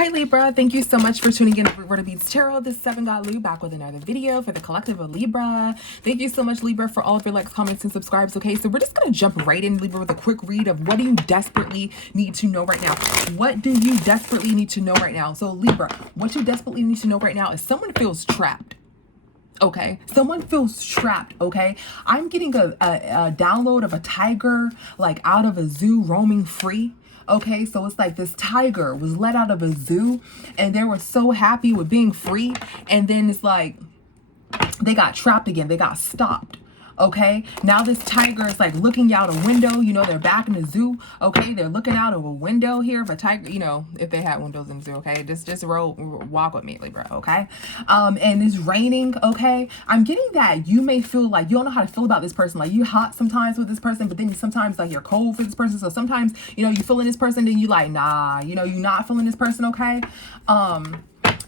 Hi Libra, thank you so much for tuning in to Roberta Beats Tarot. This is Seven God Lou back with another video for the collective of Libra. Thank you so much Libra for all of your likes, comments, and subscribes. Okay, so we're just gonna jump right in Libra with a quick read of what do you desperately need to know right now. What do you desperately need to know right now? So Libra, what you desperately need to know right now is someone feels trapped. Okay, someone feels trapped. Okay, I'm getting a download of a tiger like out of a zoo roaming free. Okay, so it's like this tiger was let out of a zoo and they were so happy with being free, and then it's like they got trapped again, they got stopped. Okay, now this tiger is like looking out a window. You know, they're back in the zoo. Okay, they're looking out of a window here. But tiger, you know, if they had windows in the zoo, okay, just walk with me, Libra. Okay, and it's raining. Okay, I'm getting that you may feel like you don't know how to feel about this person. Like you hot sometimes with this person, but then sometimes like you're cold for this person. So sometimes, you know, you feeling this person, then you like, nah, you know, you're not feeling this person. Okay,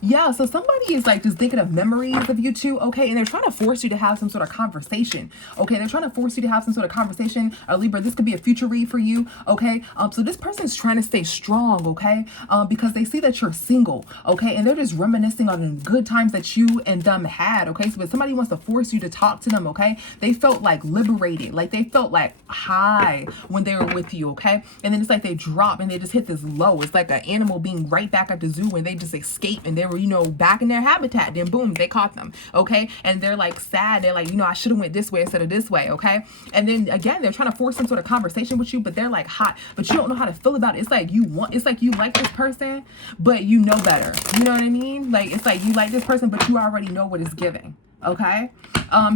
yeah, so somebody is like just thinking of memories of you two, okay? And they're trying to force you to have some sort of conversation, okay? They're trying to force you to have some sort of conversation. Libra, this could be a future read for you, okay? So this person is trying to stay strong, okay? Because they see that you're single, okay? And they're just reminiscing on the good times that you and them had, okay? So if somebody wants to force you to talk to them, okay? They felt like liberated, like they felt like high when they were with you, okay? And then it's like they drop and they just hit this low. It's like an animal being right back at the zoo when they just escape and they were, you know, back in their habitat, then boom, they caught them, okay? And they're like sad, they're like, you know, I should have went this way instead of this way, okay? And then again, they're trying to force some sort of conversation with you, but they're like hot, but you don't know how to feel about it. It's like it's like you like this person, but you know better, you know what I mean? Like it's like you like this person, but you already know what it's giving. Okay,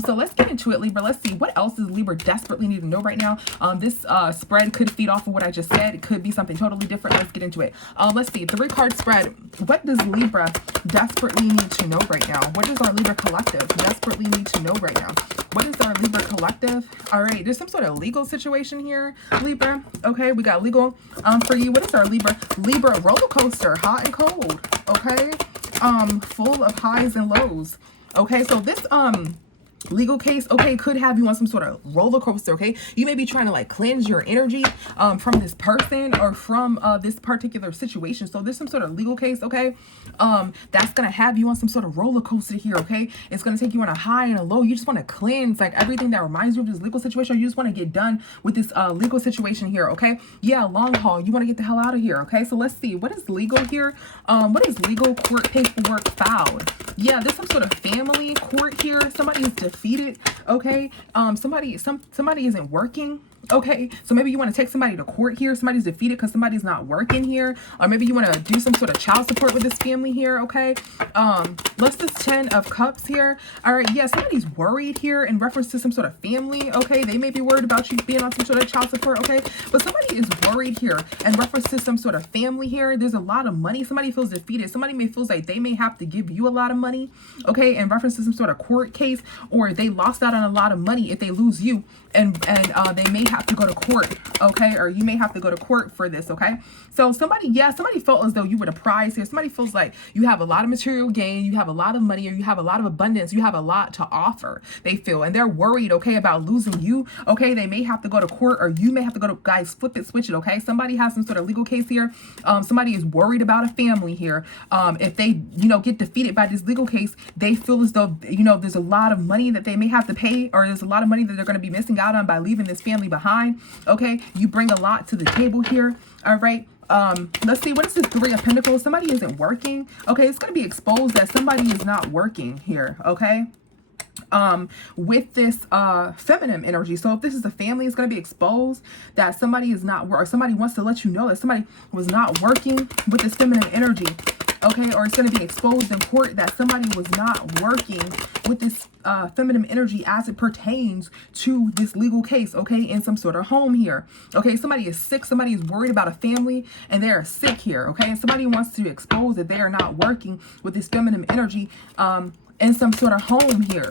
so let's get into it, Libra. Let's see what else does Libra desperately need to know right now. This spread could feed off of what I just said. It could be something totally different. Let's get into it. Let's see, 3-card spread. What does Libra desperately need to know right now? What does our Libra collective desperately need to know right now? What is our Libra collective? All right, there's some sort of legal situation here, Libra. Okay, we got legal for you. What is our Libra roller coaster, hot and cold? Okay, full of highs and lows. Okay, so this legal case, okay, could have you on some sort of roller coaster, okay? You may be trying to like cleanse your energy from this person or from this particular situation. So there's some sort of legal case, okay, that's gonna have you on some sort of roller coaster here, okay? It's gonna take you on a high and a low. You just want to cleanse like everything that reminds you of this legal situation. You just want to get done with this legal situation here, okay? Yeah, long haul. You want to get the hell out of here, okay? So let's see, what is legal here? What is legal court paperwork filed? Yeah, there's some sort of family court here. Somebody is defeated, okay? Somebody isn't working, okay? So maybe you want to take somebody to court here. Somebody's defeated because somebody's not working here. Or maybe you want to do some sort of child support with this family here, okay? Let's this 10 of Cups here. All right, yeah, somebody's worried here in reference to some sort of family, okay? They may be worried about you being on some sort of child support, okay? But somebody is worried here in reference to some sort of family here. There's a lot of money. Somebody feels defeated. Somebody may feel like they may have to give you a lot of money, okay, in reference to some sort of court case, or they lost out on a lot of money if they lose you, and they may have to go to court, okay, or you may have to go to court for this, okay? So somebody felt as though you were the prize here. Somebody feels like you have a lot of material gain, you have a lot of money, or you have a lot of abundance, you have a lot to offer, they feel, and they're worried, okay, about losing you, okay? They may have to go to court, or you may have to go to, guys, flip it, switch it, okay? Somebody has some sort of legal case here. Somebody is worried about a family here. If they, you know, get defeated by this legal case, they feel as though, you know, there's a lot of money that they may have to pay, or there's a lot of money that they're going to be missing out on by leaving this family behind, okay? You bring a lot to the table here, all right? Let's see, what is this 3 of Pentacles? Somebody isn't working, okay? It's going to be exposed that somebody is not working here, okay? With this feminine energy. So if this is a family, it's going to be exposed that somebody is not or somebody wants to let you know that somebody was not working with this feminine energy, okay? Or it's going to be exposed in court that somebody was not working with this feminine energy as it pertains to this legal case, okay, in some sort of home here, okay? Somebody is sick, somebody is worried about a family and they are sick here, okay? And somebody wants to expose that they are not working with this feminine energy in some sort of home here,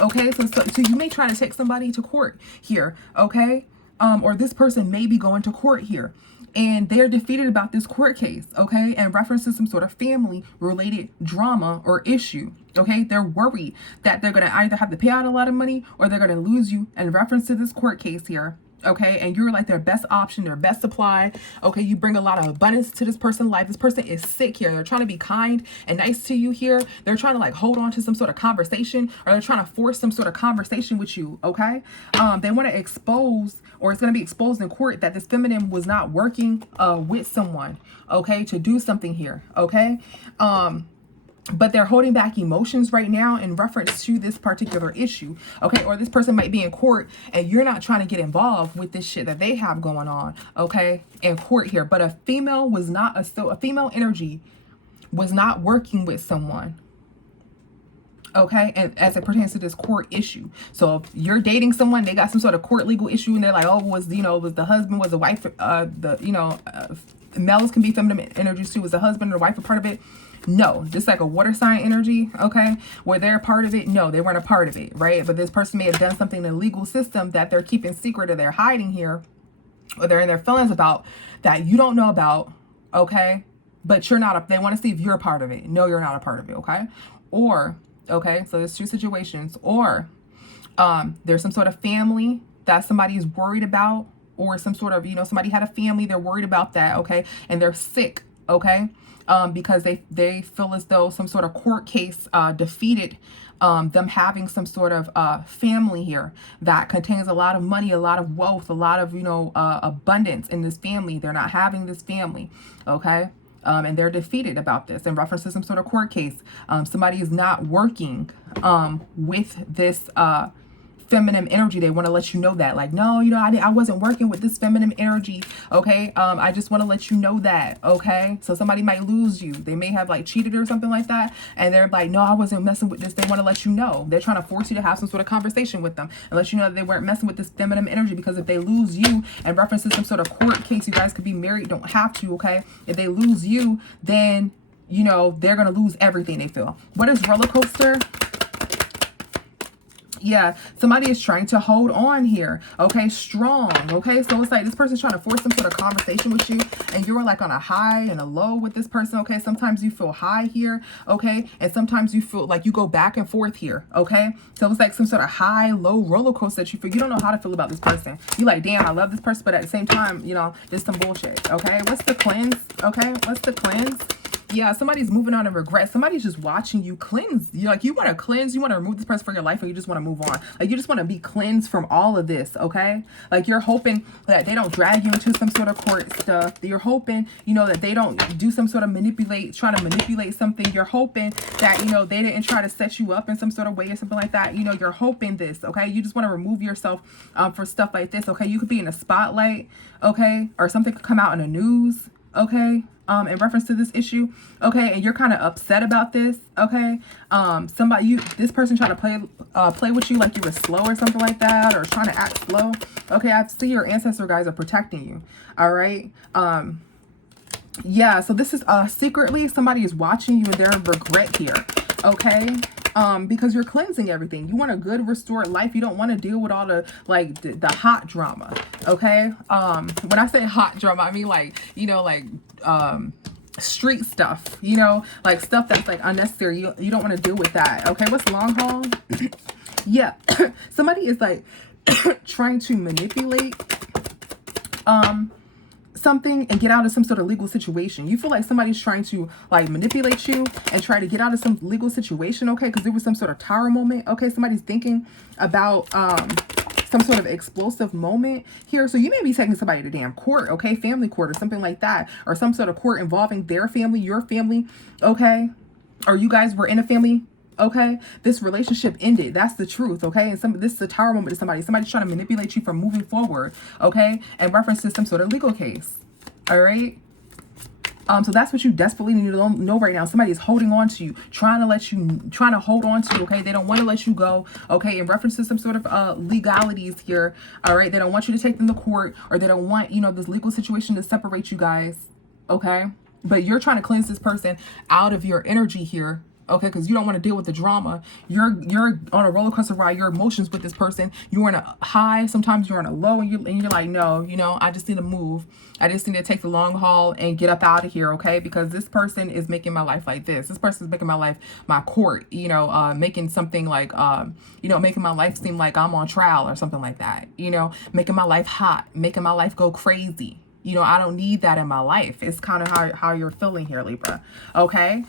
okay? So you may try to take somebody to court here, okay? Or this person may be going to court here, and they're defeated about this court case, okay, and references some sort of family related drama or issue, okay? They're worried that they're going to either have to pay out a lot of money or they're going to lose you in reference to this court case here. okay, and you're like their best option, their best supply, okay, you bring a lot of abundance to this person's life. This person is sick here. They're trying to be kind and nice to you here. They're trying to like hold on to some sort of conversation, or they're trying to force some sort of conversation with you, okay. They want to expose, or it's going to be exposed in court, that this feminine was not working with someone, okay, to do something here, okay. But they're holding back emotions right now in reference to this particular issue, okay? Or this person might be in court and you're not trying to get involved with this shit that they have going on, okay, in court here. But a female was not, a female energy was not working with someone, okay, and as it pertains to this court issue. So if you're dating someone, they got some sort of court legal issue, and they're like, oh, was the husband, was the wife, males can be feminine energies too, was the husband or the wife a part of it? No, just like a water sign energy, okay, where they're a part of it. No, they weren't a part of it, right? But this person may have done something in the legal system that they're keeping secret, or they're hiding here, or they're in their feelings about, that you don't know about, okay? But you're not, they want to see if you're a part of it. No, you're not a part of it, okay? Or, okay, so there's two situations. Or there's some sort of family that somebody is worried about, or some sort of, somebody had a family, they're worried about that, okay? And they're sick, okay? Because they feel as though some sort of court case defeated them having some sort of family here that contains a lot of money, a lot of wealth, a lot of, abundance in this family. They're not having this family, okay? And they're defeated about this in reference to some sort of court case. Somebody is not working with this feminine energy. They want to let you know that, like, no, I wasn't working with this feminine energy, okay? I just want to let you know that, okay? So somebody might lose you. They may have like cheated or something like that, and they're like, no, I wasn't messing with this. They want to let you know. They're trying to force you to have some sort of conversation with them and let you know that they weren't messing with this feminine energy, because if they lose you and reference to some sort of court case, you guys could be married, don't have to, okay? If they lose you, then they're gonna lose everything they feel. What is roller coaster? Yeah, somebody is trying to hold on here, okay, strong, okay? So it's like this person's trying to force some sort of conversation with you, and you're like on a high and a low with this person, okay? Sometimes you feel high here, okay? And sometimes you feel like you go back and forth here, okay? So it's like some sort of high, low roller coaster that you feel. You don't know how to feel about this person. You're like, damn, I love this person, but at the same time, there's some bullshit, okay? What's the cleanse, okay? What's the cleanse? Yeah, somebody's moving on in regret. Somebody's just watching you cleanse. You want to cleanse. You want to remove this person from your life, or you just want to move on. Like, you just want to be cleansed from all of this, okay? Like, you're hoping that they don't drag you into some sort of court stuff. You're hoping, that they don't do some sort of trying to manipulate something. You're hoping that, they didn't try to set you up in some sort of way or something like that. You're hoping this, okay? You just want to remove yourself for stuff like this, okay? You could be in a spotlight, okay? Or something could come out in the news, okay? In reference to this issue, okay, and you're kind of upset about this, okay? This person trying to play with you like you were slow or something like that, or trying to act slow, okay? I see your ancestor guys are protecting you, all right? Yeah, so this is secretly somebody is watching you, and they're in regret here, okay? Because you're cleansing everything. You want a good restored life. You don't want to deal with all the the hot drama, okay? When I say hot drama, I mean street stuff, like stuff that's like unnecessary. You don't want to deal with that, okay? What's long haul? Yeah, somebody is like trying to manipulate something and get out of some sort of legal situation. You feel like somebody's trying to like manipulate you and try to get out of some legal situation, okay? Because there was some sort of tower moment, okay? Somebody's thinking about some sort of explosive moment here. So you may be taking somebody to damn court, okay? Family court or something like that, or some sort of court involving their family, your family, okay? Or you guys were in a family, okay? This relationship ended. That's the truth, okay? And this is a tower moment to somebody. Somebody's trying to manipulate you from moving forward, okay? And reference to some sort of legal case, all right? So that's what you desperately need to know right now. Somebody is holding on to you, trying to hold on to you, okay? They don't want to let you go, okay? In reference to some sort of legalities here, all right? They don't want you to take them to court, or they don't want, this legal situation to separate you guys, okay? But you're trying to cleanse this person out of your energy here, okay? Because you don't want to deal with the drama. You're on a roller coaster ride, your emotions with this person. You're in a high, sometimes you're in a low, and you're like, no, you know, I just need to move. I just need to take the long haul and get up out of here, okay? Because this person is making my life like this. This person is making my life my court, you know, making something like, you know, making my life seem like I'm on trial or something like that, you know, making my life hot, making my life go crazy. You know, I don't need that in my life. It's kind of how you're feeling here, Libra. Okay.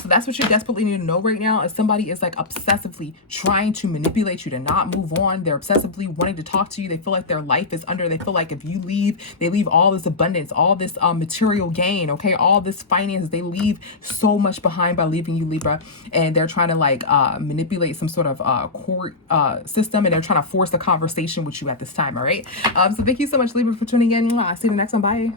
So that's what you desperately need to know right now. If somebody is like obsessively trying to manipulate you to not move on, they're obsessively wanting to talk to you. They feel like their life is under, they feel like if you leave, they leave all this abundance, all this material gain. Okay. All this finance, they leave so much behind by leaving you, Libra. And they're trying to like manipulate some sort of court system, and they're trying to force a conversation with you at this time. All right. So thank you so much, Libra, for tuning in. I'll see you in the next one. Bye.